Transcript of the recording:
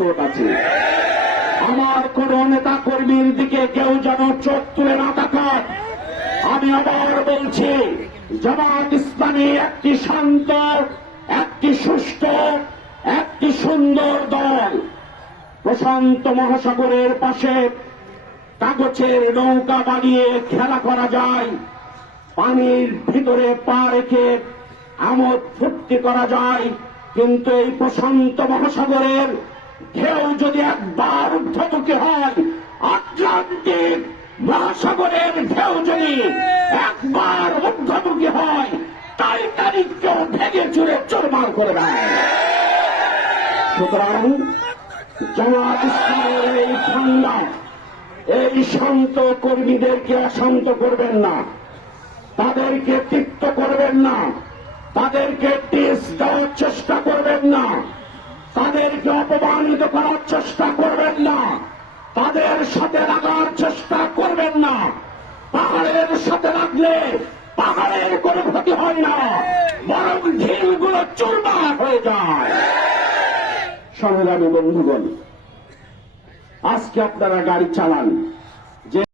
প্রস্তুত আছি। আমার কোন নেতা কর্মীর দিকে কেউ যেন চোখ তুলে না তাকায়। আমি আবার বলছি, জামাত ইসলামী একটি শান্ত, একটি সুষ্ঠ, একটি সুন্দর দল। প্রশান্ত মহাসাগরের পাশে কাগজের নৌকা বানিয়ে খেলা করা যায়, পানির ভিতরে পা রেখে আমোদ ফুর্তি করা যায়, কিন্তু এই প্রশান্ত মহাসাগরের ঢেউ যদি একবার ঊর্ধ্বমুখী হয়, আটলান্টিক মহাসাগরের ঢেউ যদি একবার ঊর্ধ্বমুখী হয়, টাইটানিককেও ভেঙে চুরে চুরমার করে দেয়। সুতরাং জামাত ইসলামের এই ঠান্ডা, এই শান্ত কর্মীদেরকে অশান্ত করবেন না, তাদেরকে তিক্ত করবেন না, তাদেরকে টিস দেওয়ার চেষ্টা করবেন না, তাদেরকে অপমানিত করার চেষ্টা করবেন না, তাদের সাথে লাগার চেষ্টা করবেন না। পাহাড়ের সাথে লাগলে পাহাড়ের কোনো ক্ষতি হয় না, বরং ঢিলগুলো চুরমার হয়ে যায়। সংগ্রামী বন্ধুগণ, আজকে আপনারা গাড়ি চালান,